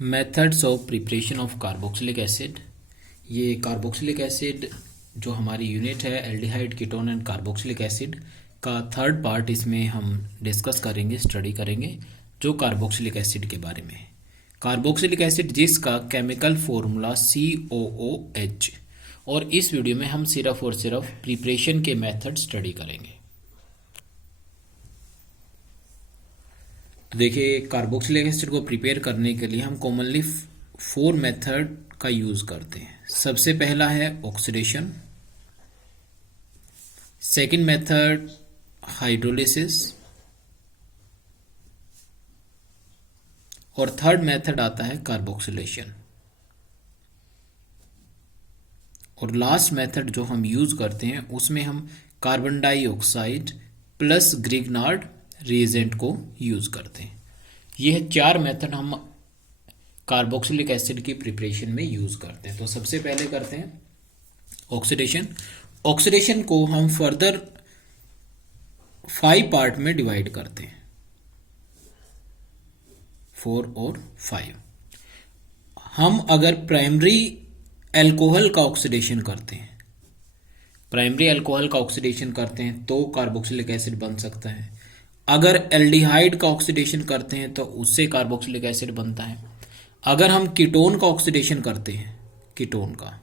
Methods of preparation of carboxylic acid. ये carboxylic acid जो हमारी यूनिट है aldehyde ketone and carboxylic acid का थर्ड पार्ट इसमें हम डिस्कस करेंगे, स्टडी करेंगे जो कार्बोक्सिलिक एसिड के बारे में है। कार्बोक्सिलिक एसिड जिसका केमिकल फॉर्मूला COOH, और इस वीडियो में हम सिर्फ और सिर्फ प्रिपरेशन के मेथड स्टडी करेंगे। तो देखिए, कार्बोक्सिलिक एसिड को प्रिपेयर करने के लिए हम कॉमनली 4 मेथड का यूज करते हैं। सबसे पहला है ऑक्सीडेशन, सेकंड मेथड हाइड्रोलिसिस, और थर्ड मेथड आता है कार्बोक्सिलेशन। और लास्ट मेथड जो हम यूज करते हैं उसमें हम carbon dioxide plus Grignard reagent को यूज करते हैं। यह 4 मेथड हम कार्बोक्सिलिक एसिड की प्रिपरेशन में यूज करते हैं। तो सबसे पहले करते हैं ऑक्सीडेशन। ऑक्सीडेशन को हम फर्दर 5 पार्ट में डिवाइड करते हैं, 4 और 5। हम अगर प्राइमरी अल्कोहल का ऑक्सीडेशन करते हैं, प्राइमरी अल्कोहल का ऑक्सीडेशन करते हैं तो कार्बोक्सिलिक एसिड बन सकता है। अगर एल्डिहाइड का ऑक्सीडेशन करते हैं तो उससे कार्बोक्सिलिक एसिड बनता है। अगर हम कीटोन का ऑक्सीडेशन करते हैं, कीटोन का,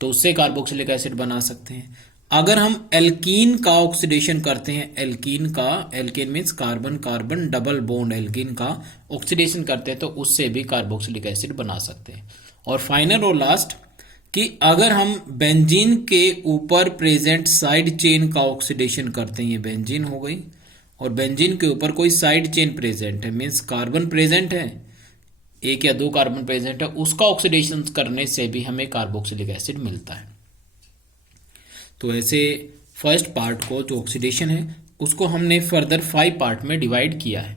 तो उससे कार्बोक्सिलिक एसिड बना सकते हैं। अगर हम एल्कीन का ऑक्सीडेशन करते हैं, एल्कीन का, alkene means carbon carbon double bond, alkene का ऑक्सीडेशन करते हैं तो उससे भी कार्बोक्सिलिक एसिड बना सकते हैं। और फाइनल और लास्ट कि अगर हम बेंजीन के ऊपर प्रेजेंट साइड चेन का ऑक्सीडेशन करते हैं, ये बेंजीन हो गई, और बेंजीन के ऊपर कोई साइड चेन प्रेजेंट है, मीन्स कार्बन प्रेजेंट है, 1 या 2 कार्बन प्रेजेंट है, उसका ऑक्सीडेशन करने से भी हमें कार्बोक्सिलिक एसिड मिलता है। तो ऐसे फर्स्ट पार्ट को जो ऑक्सीडेशन है उसको हमने फर्दर 5 पार्ट में डिवाइड किया है।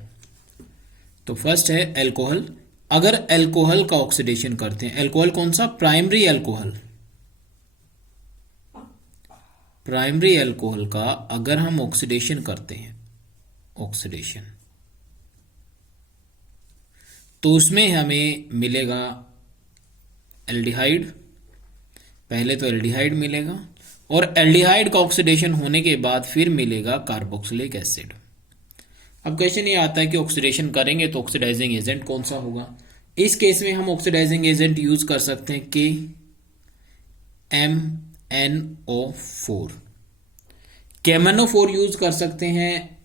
तो फर्स्ट है अल्कोहल। अगर अल्कोहल का ऑक्सीडेशन करते हैं, अल्कोहल कौन सा? Primary alcohol. प्राइमरी अल्कोहल का अगर हम ऑक्सीडेशन करते हैं, ऑक्सीडेशन, तो उसमें हमें मिलेगा एल्डिहाइड। पहले तो एल्डिहाइड मिलेगा और एल्डिहाइड का ऑक्सीडेशन होने के बाद फिर मिलेगा कार्बोक्सिलिक एसिड। अब क्वेश्चन ये आता है कि ऑक्सीडेशन करेंगे तो ऑक्सीडाइजिंग एजेंट कौन सा होगा। इस केस में हम ऑक्सीडाइजिंग एजेंट यूज कर सकते हैं KMnO4। KMnO4 यूज कर सकते हैं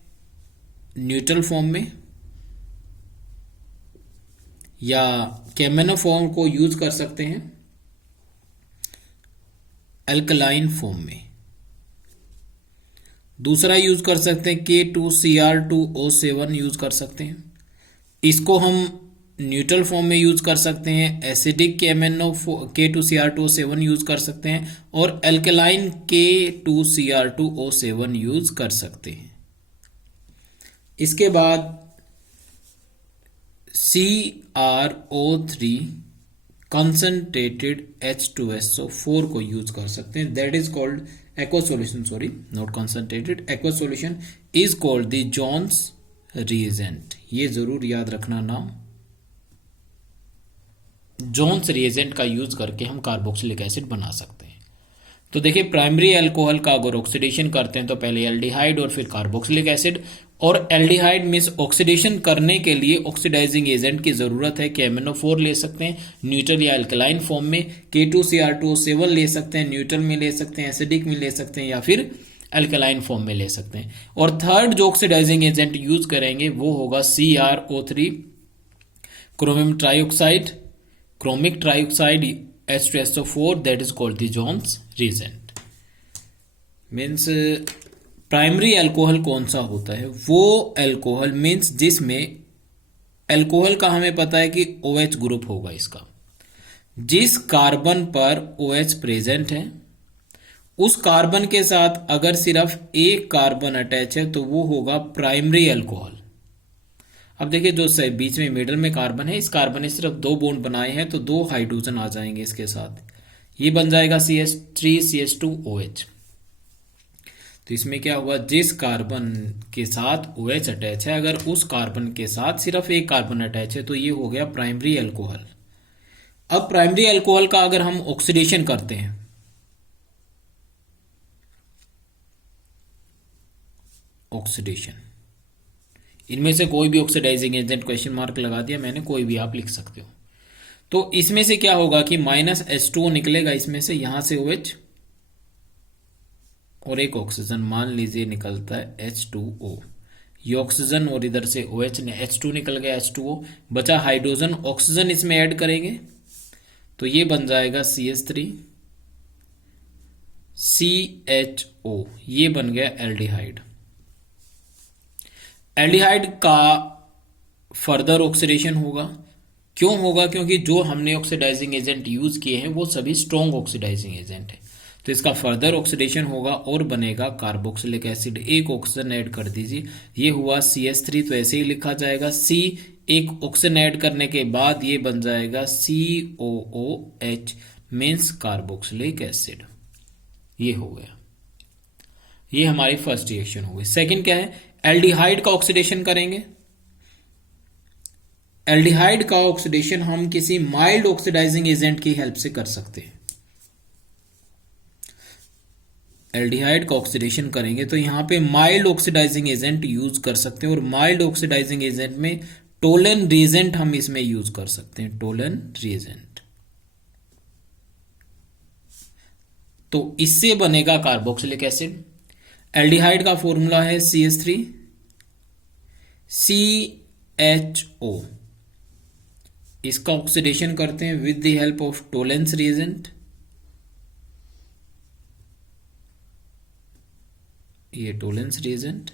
न्यूट्रल फॉर्म में, या KMnO4 को यूज कर सकते हैं अल्कलाइन फॉर्म में। दूसरा यूज कर सकते हैं K2Cr2O7 यूज कर सकते हैं। इसको हम न्यूट्रल फॉर्म में यूज कर सकते हैं, एसिडिक K2Cr2O7 यूज कर सकते हैं, और अल्कलाइन K2Cr2O7 यूज कर सकते हैं। इसके बाद CrO3 कंसंट्रेटेड H2SO4 को यूज कर सकते हैं, that is called aqua solution, sorry not concentrated, aqua solution is called the Johns reagent. ये जरूर याद रखना नाम, जॉन्स रिएजेंट का यूज करके हम कार्बोक्सिलिक एसिड बना सकते हैं। तो देखिए, प्राइमरी अल्कोहल का अगर ऑक्सीडेशन करते हैं तो पहले एल्डिहाइड और फिर कार्बोक्सिलिक एसिड, और एल्डिहाइड मीन्स ऑक्सीडेशन करने के लिए ऑक्सीडाइजिंग एजेंट की जरूरत है। KMnO4 ले सकते हैं न्यूट्रल या अल्कलाइन फॉर्म में, K2Cr2O7 ले सकते हैं न्यूट्रल में, ले सकते हैं एसिडिक में ले सकते हैं, या फिर अल्कलाइन फॉर्म में ले सकते हैं। और थर्ड जो ऑक्सीडाइजिंग एजेंट यूज करेंगे वो होगा CrO3 chromium trioxide, chromic trioxide H2SO4, that is called the Johns reagent. Means primary alcohol कौन सा होता है? वो अल्कोहल मीन्स जिसमें अल्कोहल का हमें पता है कि OH ग्रुप होगा इसका, जिस कार्बन पर OH प्रेजेंट है उस कार्बन के साथ अगर सिर्फ एक कार्बन अटैच है तो वो होगा प्राइमरी अल्कोहल। अब देखिए, जो बीच में मिडल में कार्बन है, इस कार्बन ने सिर्फ 2 बॉन्ड बनाए हैं तो 2 हाइड्रोजन आ जाएंगे इसके साथ, ये बन जाएगा CH3CH2OH। तो इसमें क्या हुआ, जिस कार्बन के साथ OH अटैच है, अगर उस कार्बन के साथ सिर्फ एक कार्बन अटैच है तो ये हो गया प्राइमरी अल्कोहल। अब प्राइमरी अल्कोहल का अगर हम ऑक्सीडेशन करते हैं, ऑक्सीडेशन, इनमें से कोई भी ऑक्सीडाइजिंग एजेंट, क्वेश्चन मार्क लगा दिया मैंने, कोई भी आप लिख सकते हो। तो इसमें से क्या होगा कि -H2O निकलेगा इसमें से, यहां से OH और एक ऑक्सीजन, मान लीजिए निकलता है H2O, ये ऑक्सीजन और इधर से OH ने H2 निकल गया, H2O बचा हाइड्रोजन, ऑक्सीजन इसमें ऐड करेंगे तो ये बन जाएगा CH3 CHO, ये बन गया एल्डिहाइड। एल्डिहाइड का फर्दर ऑक्सीडेशन होगा, क्यों होगा, क्योंकि जो हमने ऑक्सीडाइजिंग एजेंट यूज किए हैं वो सभी स्ट्रॉन्ग ऑक्सीडाइजिंग एजेंट है, तो इसका फर्दर ऑक्सीडेशन होगा और बनेगा कार्बोक्सिलिक एसिड। एक ऑक्सीजन ऐड कर दीजिए, ये हुआ CH3, तो ऐसे ही लिखा जाएगा C, एक ऑक्सीजन ऐड करने के बाद ये बन जाएगा COOH, मीन्स कार्बोक्सिलिक एसिड। ये हो गया, ये हमारी फर्स्ट रिएक्शन हो गई। सेकंड क्या है, एल्डिहाइड का ऑक्सीडेशन करेंगे। एल्डिहाइड का ऑक्सीडेशन हम किसी माइल्ड ऑक्सीडाइजिंग एजेंट की हेल्प से कर सकते हैं। एल्डिहाइड का ऑक्सीडेशन करेंगे तो यहां पे माइल्ड ऑक्सीडाइजिंग एजेंट यूज कर सकते हैं, और माइल्ड ऑक्सीडाइजिंग एजेंट में टोलन रिएजेंट हम इसमें यूज कर सकते हैं, टोलन रिएजेंट। तो इससे बनेगा कार्बोक्सिलिक एसिड। एल्डिहाइड का फॉर्मूला है CH3 CHO, इसका ऑक्सीडेशन करते हैं with the help of Tollens reagent, ये टोलेंस रिएजेंट।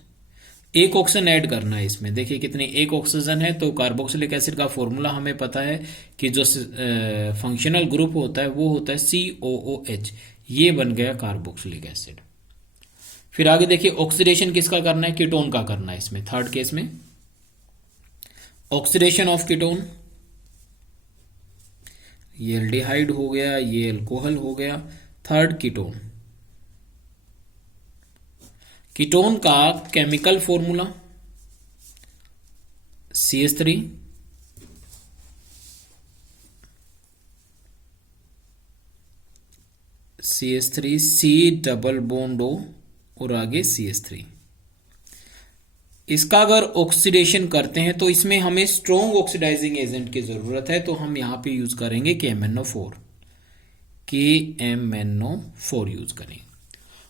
एक ऑक्सीजन ऐड करना है इसमें, देखिए कितनी, एक ऑक्सीजन है, तो कार्बोक्सिलिक एसिड का फॉर्मूला हमें पता है कि जो फंक्शनल ग्रुप होता है वो होता है COOH, ये बन गया कार्बोक्सिलिक एसिड। फिर आगे देखिए ऑक्सीडेशन किसका करना है, कीटोन का करना है इसमें, थर्ड केस में ऑक्सीडेशन ऑफ कीटोन, ये एल्डिहाइड हो गया, ये अल्कोहल हो गया, थर्ड कीटोन। कीटोन का chemical formula CH3 C double bond O और आगे CH3। इसका अगर ऑक्सीडेशन करते हैं तो इसमें हमें स्ट्रॉन्ग ऑक्सीडाइजिंग एजेंट की जरूरत है, तो हम यहां पे यूज करेंगे KMnO4 यूज करेंगे।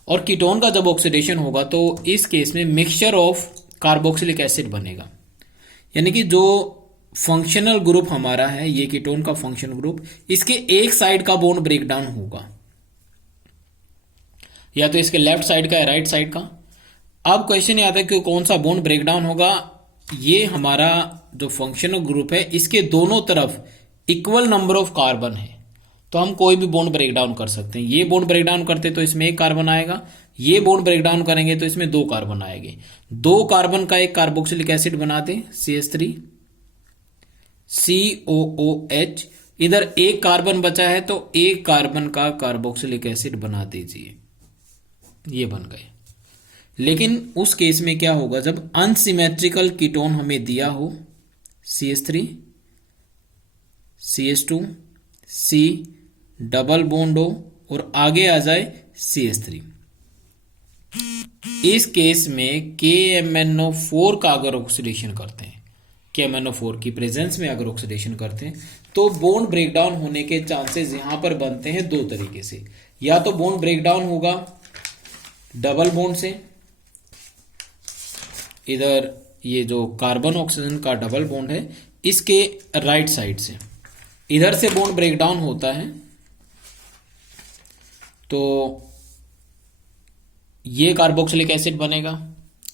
और कीटोन का जब ऑक्सीडेशन होगा तो इस केस में मिक्सचर ऑफ कार्बोक्सिलिक एसिड बनेगा, यानी कि जो फंक्शनल ग्रुप हमारा है, ये कीटोन का फंक्शनल ग्रुप, इसके एक साइड का बॉन्ड ब्रेकडाउन होगा, या तो इसके लेफ्ट साइड का या राइट साइड का। अब क्वेश्चन ये आता है कि कौन सा बॉन्ड ब्रेकडाउन होगा, ये हमारा जो फंक्शनल ग्रुप है इसके दोनों तरफ इक्वल नंबर ऑफ कार्बन है, तो हम कोई भी बॉन्ड ब्रेकडाउन कर सकते हैं। ये बॉन्ड ब्रेकडाउन करते तो इसमें एक कार्बन आएगा, ये बॉन्ड ब्रेकडाउन करेंगे तो इसमें दो कार्बन आएंगे, दो कार्बन का एक कार्बोक्सिलिक एसिड बनाते CH3 COOH, इधर एक कार्बन बचा है तो एक कार्बन का कार्बोक्सिलिक एसिड बना दीजिए, ये बन गए। लेकिन उस केस में क्या होगा, जब अनसिमेट्रिकल कीटोन हमें दिया हो, CH3 CH2 C double bond O और आगे आ जाए CH3, इस केस में KMnO4 का अगर ऑक्सीडेशन करते हैं, KMnO4 की प्रेजेंस में अगर ऑक्सीडेशन करते हैं तो बॉन्ड ब्रेकडाउन होने के चांसेस यहां पर बनते हैं दो तरीके से। या तो बॉन्ड ब्रेकडाउन होगा डबल बॉन्ड से, इधर ये जो कार्बन ऑक्सीजन का डबल बॉन्ड है इसके राइट साइड से, इधर से बॉन्ड ब्रेकडाउन होता है तो ये कार्बोक्सिलिक एसिड बनेगा,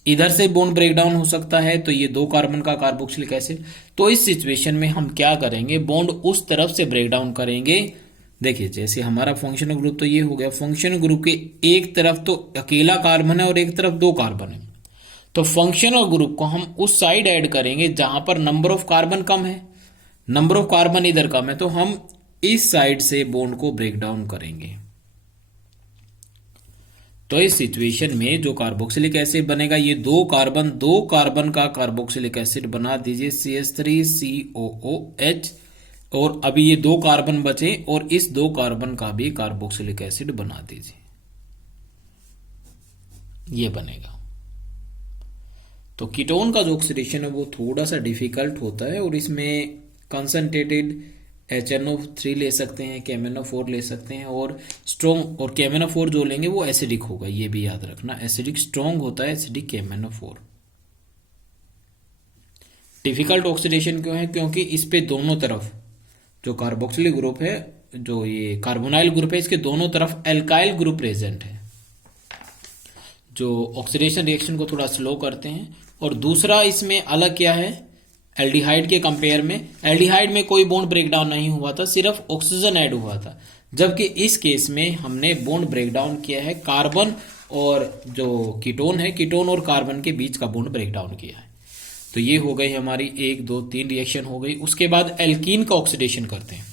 इधर से बॉन्ड ब्रेकडाउन हो सकता है तो ये दो कार्बन का कार्बोक्सिलिक एसिड। तो इस सिचुएशन में हम क्या करेंगे, बॉन्ड उस तरफ से ब्रेकडाउन करेंगे। देखिए जैसे हमारा फंक्शनल ग्रुप तो ये हो गया, फंक्शनल ग्रुप के एक तरफ तो अकेला कार्बन है और एक तरफ दो कार्बन है, तो फंक्शनल ग्रुप को हम उस साइड ऐड करेंगे जहां पर नंबर ऑफ कार्बन कम है, नंबर ऑफ कार्बन इधर कम है, तो हम इस साइड से बॉन्ड को ब्रेक डाउन करेंगे। तो इस सिचुएशन में जो कार्बोक्सिलिक एसिड बनेगा, ये दो कार्बन का कार्बोक्सिलिक एसिड बना दीजिए CH3COOH, और अभी ये दो कार्बन बचे और इस दो कार्बन का भी कार्बोक्सिलिक एसिड बना दीजिए, ये बनेगा। तो कीटोन का जो ऑक्सीडेशन है वो थोड़ा सा डिफिकल्ट होता है, और इसमें कंसंट्रेटेड HNO3 ले सकते हैं, KMnO4 ले सकते हैं, और स्ट्रॉन्ग, और KMnO4 जो लेंगे वो एसिडिक होगा, ये भी याद रखना, एसिडिक स्ट्रॉन्ग होता है एसिडिक KMnO4। डिफिकल्ट ऑक्सीडेशन क्यों है? क्योंकि इस पे दोनों तरफ जो कार्बोक्सिलिक ग्रुप है, जो ये कार्बोनाइल ग्रुप है, इसके दोनों तरफ एल्काइल ग्रुप प्रेजेंट है, जो ऑक्सीडेशन रिएक्शन को थोड़ा स्लो करते हैं। और दूसरा इसमें अलग क्या है, एल्डिहाइड के कंपेयर में, एल्डिहाइड में कोई बॉन्ड ब्रेकडाउन नहीं हुआ था, सिर्फ ऑक्सीजन ऐड हुआ था, जबकि इस केस में हमने बॉन्ड ब्रेकडाउन किया है, कार्बन और जो कीटोन है, कीटोन और कार्बन के बीच का बॉन्ड ब्रेकडाउन किया है। तो ये हो गई हमारी 1 2 3 रिएक्शन हो गई। उसके बाद एल्कीन का ऑक्सीडेशन करते हैं।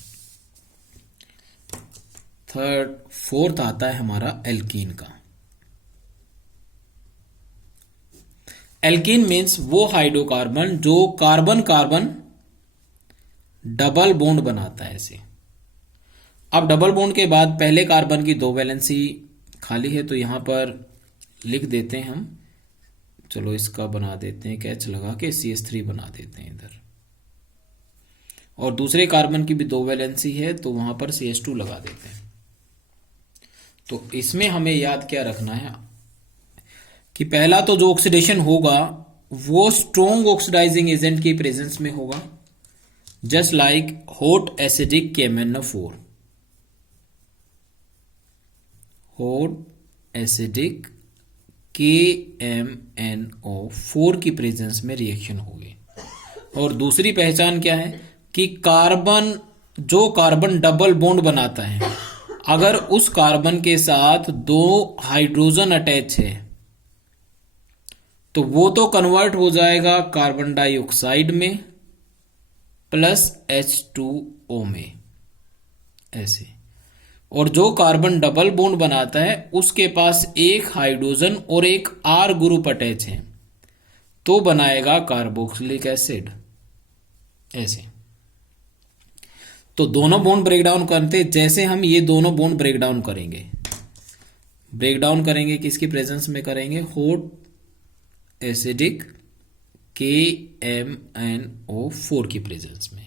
फोर्थ आता है हमारा एल्कीन का। एल्कीन मीन्स वो हाइड्रोकार्बन जो कार्बन कार्बन डबल बॉन्ड बनाता है ऐसे। अब डबल बॉन्ड के बाद पहले कार्बन की 2 वैलेंसी खाली है, तो यहां पर लिख देते हैं हम, चलो इसका बना देते हैं कैच लगा के, CH3 बना देते हैं इधर, और दूसरे कार्बन की भी 2 वैलेंसी है तो वहां पर CH2 लगा देते हैं। तो इसमें हमें याद क्या रखना है कि पहला तो जो ऑक्सीडेशन होगा वो स्ट्रॉन्ग ऑक्सीडाइजिंग एजेंट की प्रेजेंस में होगा, just like hot acidic KMnO4, hot acidic KMnO4 की प्रेजेंस में रिएक्शन होगी। और दूसरी पहचान क्या है कि कार्बन, जो कार्बन डबल बॉन्ड बनाता है, अगर उस कार्बन के साथ 2 हाइड्रोजन अटैच है तो वो तो कन्वर्ट हो जाएगा कार्बन डाइऑक्साइड में प्लस H2O में ऐसे, और जो कार्बन डबल बॉन्ड बनाता है उसके पास एक हाइड्रोजन और एक R ग्रुप अटैच है तो बनाएगा कार्बोक्सिलिक एसिड ऐसे। तो दोनों बॉन्ड ब्रेकडाउन करते, जैसे हम ये दोनों बॉन्ड ब्रेकडाउन करेंगे किसकी प्रेजेंस में करेंगे, हॉट एसिडिक KMnO4 की प्रेजेंस में।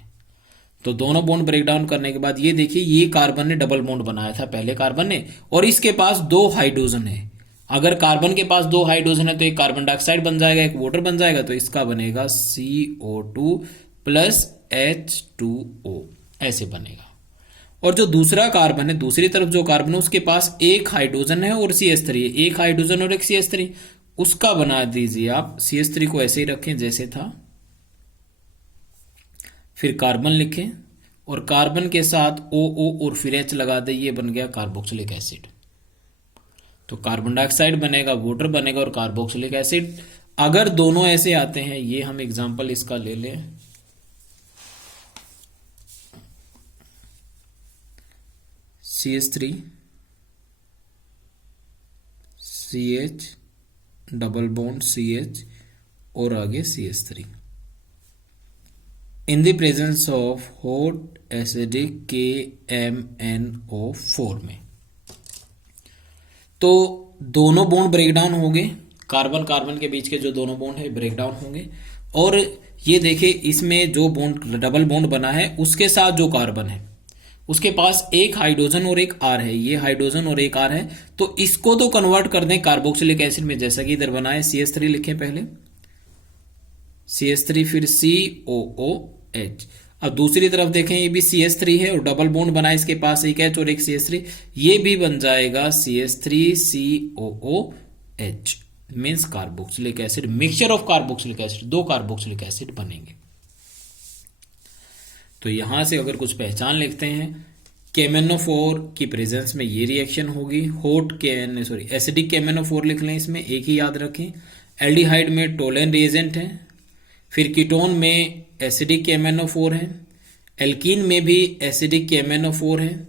तो दोनों बॉन्ड ब्रेकडाउन करने के बाद ये देखिए, ये कार्बन ने डबल बॉन्ड बनाया था पहले कार्बन ने, और इसके पास 2 हाइड्रोजन है। अगर कार्बन के पास 2 हाइड्रोजन है तो एक कार्बन डाइऑक्साइड बन जाएगा, एक वाटर बन जाएगा, तो इसका बनेगा CO2 प्लस H2O ऐसे बनेगा। और जो दूसरा कार्बन है, दूसरी तरफ जो कार्बन है उसके पास एक हाइड्रोजन है और CH3 है, एक हाइड्रोजन और एक CH3, उसका बना दीजिए आप, CH3 को ऐसे ही रखें जैसे था, फिर कार्बन लिखें और कार्बन के साथ OO और फिर H लगा दें, ये बन गया कार्बोक्सिलिक एसिड। तो कार्बन डाइऑक्साइड बनेगा, वाटर बनेगा और कार्बोक्सिलिक एसिड। अगर दोनों ऐसे आते हैं, ये हम एग्जांपल इसका ले लें, CH3 CH double bond CH और आगे CH3 in the presence of hot acidic KMnO4 में, तो दोनों बॉन्ड ब्रेकडाउन होंगे, कार्बन कार्बन के बीच के जो दोनों बॉन्ड है ब्रेकडाउन होंगे। और ये देखिए, इसमें जो बॉन्ड डबल बॉन्ड बना है उसके साथ जो कार्बन है उसके पास एक हाइड्रोजन और एक R है, ये हाइड्रोजन और एक R है, तो इसको तो कन्वर्ट कर दें कार्बोक्सिलिक एसिड में, जैसा कि इधर बना है। CH3 लिखें पहले, CH3 फिर COOH। अब दूसरी तरफ देखें, ये भी CH3 है और डबल बॉन्ड बना है, इसके पास एक H और एक CH3, ये भी बन जाएगा CH3COOH, means carboxylic acid, mixture of carboxylic acid, 2 carboxylic acid बनेंगे। तो यहां से अगर कुछ पहचान लिखते हैं, KMnO4 की प्रेजेंस में ये रिएक्शन होगी, एसिडिक KMnO4 लिख लें, इसमें एक ही याद रखें। एल्डिहाइड में टोलेन रिएजेंट है, फिर कीटोन में एसिडिक KMnO4 है, एल्कीन में भी एसिडिक KMnO4 है।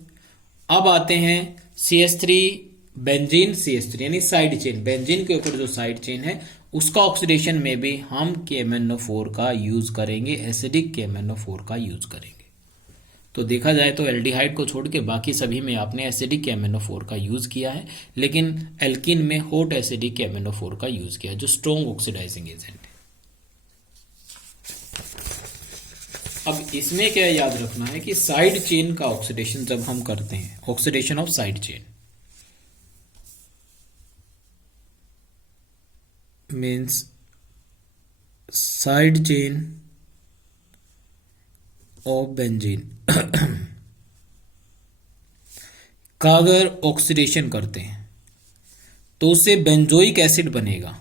अब आते हैं CH3 बेंजीन CH3 यानी साइड चेन, बेंजीन के ऊपर जो साइड चेन है उसका ऑक्सीडेशन में भी हम KMnO4 का यूज करेंगे, एसिडिक KMnO4 का यूज करेंगे। तो देखा जाए तो एल्डिहाइड को छोड़ के बाकी सभी में आपने एसिडिक KMnO4 का यूज किया है, लेकिन एल्कीन में हॉट एसिडिक KMnO4 का यूज किया जो स्ट्रॉन्ग ऑक्सीडाइजिंग एजेंट है। अब इसमें क्या याद रखना है कि साइड चेन का ऑक्सीडेशन जब हम करते हैं, oxidation of side chain means side chain of benzene का अगर ऑक्सीडेशन करते हैं तो उससे बेंजोइक एसिड बनेगा,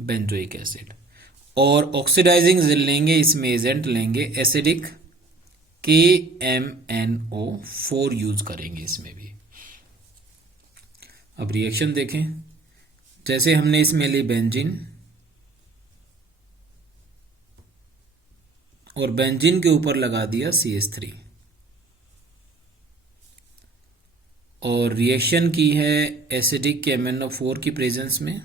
बेंजोइक एसिड, और ऑक्सीडाइजिंग लेंगे, इसमें एजेंट लेंगे एसिडिक KMnO4 यूज करेंगे इसमें भी। अब रिएक्शन देखें, जैसे हमने इसमें ली बेंजीन और बेंजीन के ऊपर लगा दिया CH3 और रिएक्शन की है एसिडिक KMnO4 की प्रेजेंस में,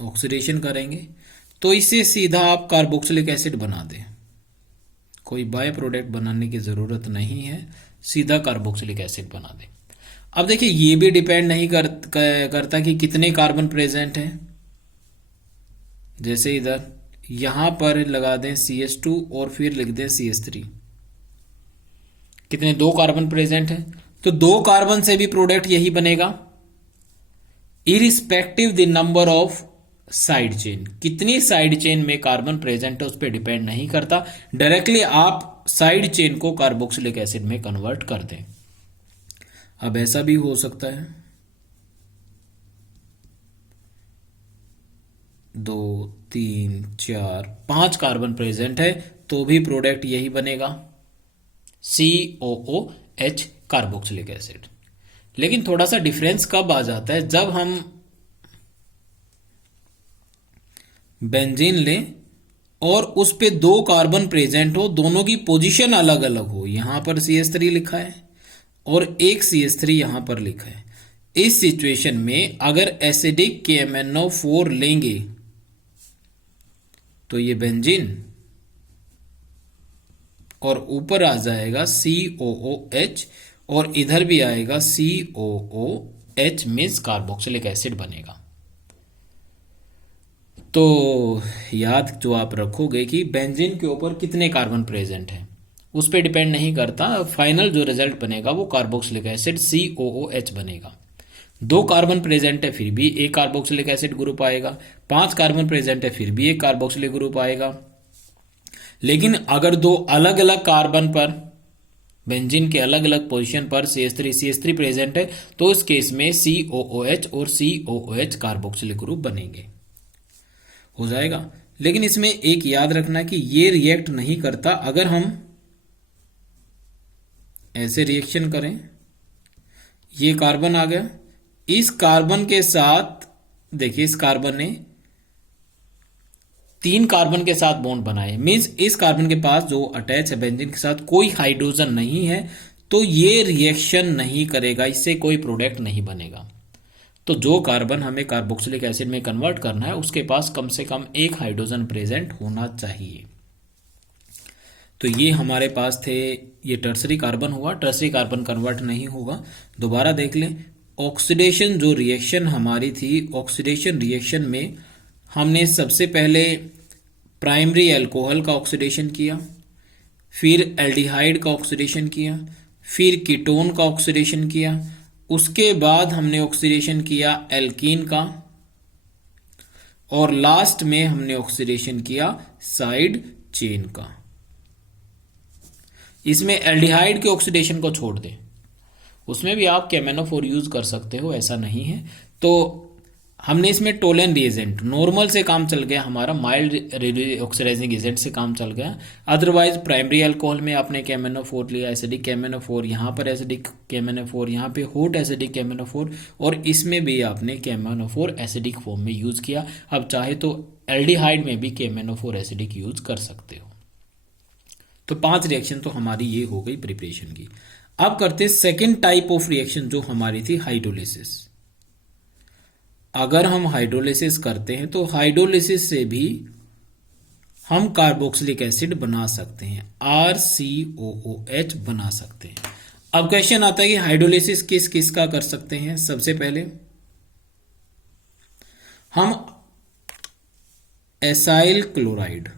ऑक्सीडेशन करेंगे तो इससे सीधा आप कार्बोक्सिलिक एसिड बना दें, कोई बाय प्रोडक्ट बनाने की जरूरत नहीं है, सीधा कार्बोक्सिलिक एसिड बना दें। अब देखिए ये भी डिपेंड नहीं करता कि कितने कार्बन प्रेजेंट हैं, जैसे इधर यहां पर लगा दें CH2 और फिर लिख दें CH3, कितने, 2 कार्बन प्रेजेंट है तो 2 कार्बन से भी प्रोडक्ट यही बनेगा, irrespective the number of side chain. कितनी साइड चेन में कार्बन प्रेजेंट है उस पर डिपेंड नहीं करता, डायरेक्टली आप साइड चेन को कार्बोक्सिलिक एसिड में कन्वर्ट कर दें। अब ऐसा भी हो सकता है 2 3 4 5 कार्बन प्रेजेंट है तो भी प्रोडक्ट यही बनेगा, COOH कार्बोक्सिलिक एसिड। लेकिन थोड़ा सा डिफरेंस कब आ जाता है, जब हम बेंजीन लें और उस पे 2 कार्बन प्रेजेंट हो, दोनों की पोजीशन अलग अलग हो, यहां पर CH3 लिखा है और एक CH3 यहां पर लिखा है। इस सिचुएशन में अगर एसिडिक KMnO4 लेंगे तो ये बेंजीन और ऊपर आ जाएगा COOH और इधर भी आएगा COOH मीन्स कार्बोक्सिलिक एसिड बनेगा। तो याद जो आप रखोगे कि बेंजीन के ऊपर कितने कार्बन प्रेजेंट हैं उस पर डिपेंड नहीं करता, फाइनल जो रिजल्ट बनेगा वो कार्बोक्सिलिक एसिड COOH बनेगा। 2 कार्बन प्रेजेंट है फिर भी एक कार्बोक्सिलिक एसिड ग्रुप आएगा, 5 कार्बन प्रेजेंट है फिर भी एक कार्बोक्सिलिक ग्रुप आएगा। लेकिन अगर 2 अलग अलग कार्बन पर, बेंजीन के अलग अलग पोजीशन पर CH3 प्रेजेंट है तो इस केस में COOH और COOH कार्बोक्सिलिक ग्रुप बनेंगे, हो जाएगा। लेकिन इसमें एक याद रखना कि ये रिएक्ट नहीं करता अगर हम ऐसे रिएक्शन करें, ये कार्बन आ गया, इस कार्बन के साथ देखिए इस कार्बन ने 3 कार्बन के साथ बॉन्ड बनाए, मींस इस कार्बन के पास जो अटैच है बेंजीन के साथ कोई हाइड्रोजन नहीं है तो ये रिएक्शन नहीं करेगा, इससे कोई प्रोडक्ट नहीं बनेगा। तो जो कार्बन हमें कार्बोक्सिलिक एसिड में कन्वर्ट करना है उसके पास कम से कम एक हाइड्रोजन प्रेजेंट होना चाहिए। तो ये हमारे पास थे, ये टर्सरी कार्बन हुआ, टर्सरी कार्बन कन्वर्ट नहीं होगा। दोबारा देख लें, ऑक्सीडेशन जो रिएक्शन हमारी थी, ऑक्सीडेशन रिएक्शन में हमने सबसे पहले प्राइमरी अल्कोहल का ऑक्सीडेशन किया, फिर एल्डिहाइड का ऑक्सीडेशन किया, फिर कीटोन का ऑक्सीडेशन किया, उसके बाद हमने ऑक्सीडेशन किया एल्कीन का और लास्ट में हमने ऑक्सीडेशन किया साइड चेन का। इसमें एल्डिहाइड के ऑक्सीडेशन को छोड़ दें, उसमें भी आप KMnO4 यूज कर सकते हो, ऐसा नहीं है। तो हमने इसमें टोलन रिएजेंट, नॉर्मल से काम चल गया हमारा, माइल्ड ऑक्सीडाइजिंग एजेंट से काम चल गया। अदरवाइज प्राइमरी अल्कोहल में आपने KMnO4 लिया, एसिडिक KMnO4, यहाँ पर एसिडिक KMnO4, यहाँ पे हॉट एसिडिक KMnO4 और इसमें भी आपने KMnO4 एसिडिक फॉर्म में यूज किया। अब चाहे तो एल्डिहाइड में भी KMnO4 एसिडिक यूज कर सकते हो। तो 5 रिएक्शन तो हमारी ये हो गई प्रिपरेशन की। अब करते हैं सेकेंड टाइप ऑफ रिएक्शन जो हमारी थी हाइड्रोलिसिस। अगर हम हाइड्रोलिसिस करते हैं तो हाइड्रोलिसिस से भी हम कार्बोक्सिलिक एसिड बना सकते हैं, RCOOH बना सकते हैं। अब क्वेश्चन आता है कि हाइड्रोलिसिस किस किस का कर सकते हैं। सबसे पहले हम एसाइल क्लोराइड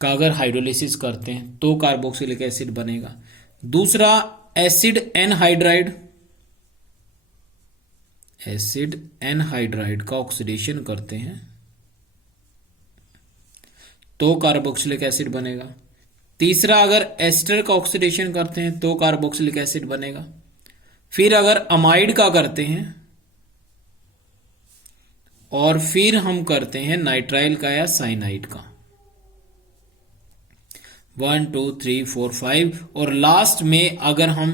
का अगर हाइड्रोलिसिस करते हैं तो कार्बोक्सिलिक एसिड बनेगा। दूसरा एसिड एनहाइड्राइड, एसिड एनहाइड्राइड का ऑक्सीडेशन करते हैं तो कार्बोक्सिलिक एसिड बनेगा। तीसरा अगर एस्टर का ऑक्सीडेशन करते हैं तो कार्बोक्सिलिक एसिड बनेगा। फिर अगर अमाइड का करते हैं और फिर हम करते हैं नाइट्राइल का या साइनाइड का, 1 2 3 4 5। और लास्ट में अगर हम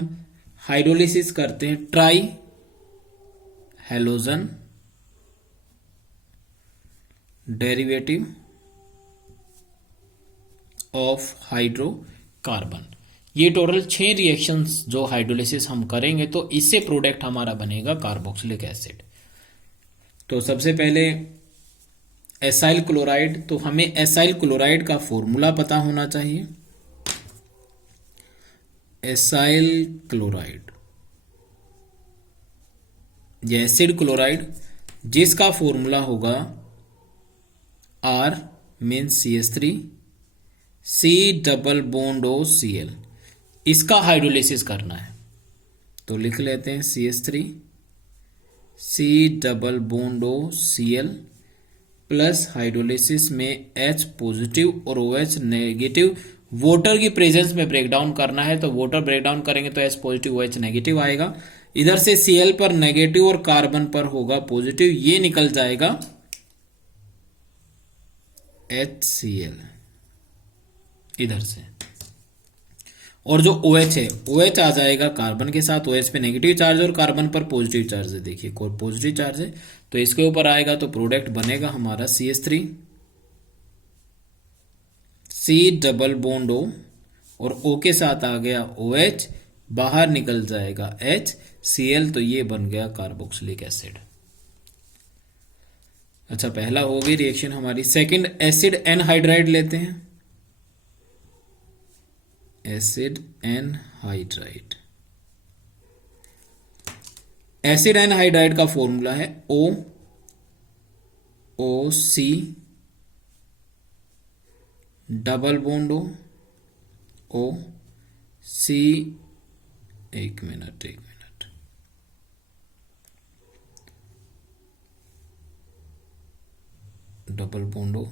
हाइड्रोलिसिस करते हैं try halogen derivative of hydrocarbon. ये टोटल 6 रिएक्शंस जो हाइड्रोलिसिस हम करेंगे तो इससे प्रोडक्ट हमारा बनेगा कार्बोक्सिलिक एसिड। तो सबसे पहले एसाइल क्लोराइड, तो हमें एसाइल क्लोराइड का फॉर्मूला पता होना चाहिए। एसाइल क्लोराइड ये एसिड क्लोराइड जिसका फॉर्मूला होगा R means CH3 C double bond O Cl। इसका हाइड्रोलिसिस करना है तो लिख लेते हैं CH3 C double bond O Cl plus hydrolysis में H पॉजिटिव और OH नेगेटिव। वाटर की प्रेजेंस में ब्रेकडाउन करना है तो वाटर ब्रेकडाउन करेंगे तो H पॉजिटिव OH नेगेटिव आएगा। इधर से Cl पर नेगेटिव और कार्बन पर होगा पॉजिटिव, ये निकल जाएगा HCl इधर से। और जो OH है OH आ जाएगा कार्बन के साथ, OH पे नेगेटिव चार्ज और कार्बन पर पॉजिटिव चार्ज है। देखिए कोई पॉजिटिव चार्ज है तो इसके ऊपर आएगा तो प्रोडक्ट बनेगा हमारा CH3 C double bond O और O के साथ आ गया OH, बाहर निकल जाएगा HCl, तो ये बन गया कार्बोक्सिलिक एसिड। अच्छा पहला हो गई रिएक्शन हमारी। सेकंड एसिड एनहाइड्राइड लेते हैं। एसिड एनहाइड्राइड, एसिड एनहाइड्राइड का फॉर्मूला है OC double bond O C, एक मिनट डबल बॉन्ड O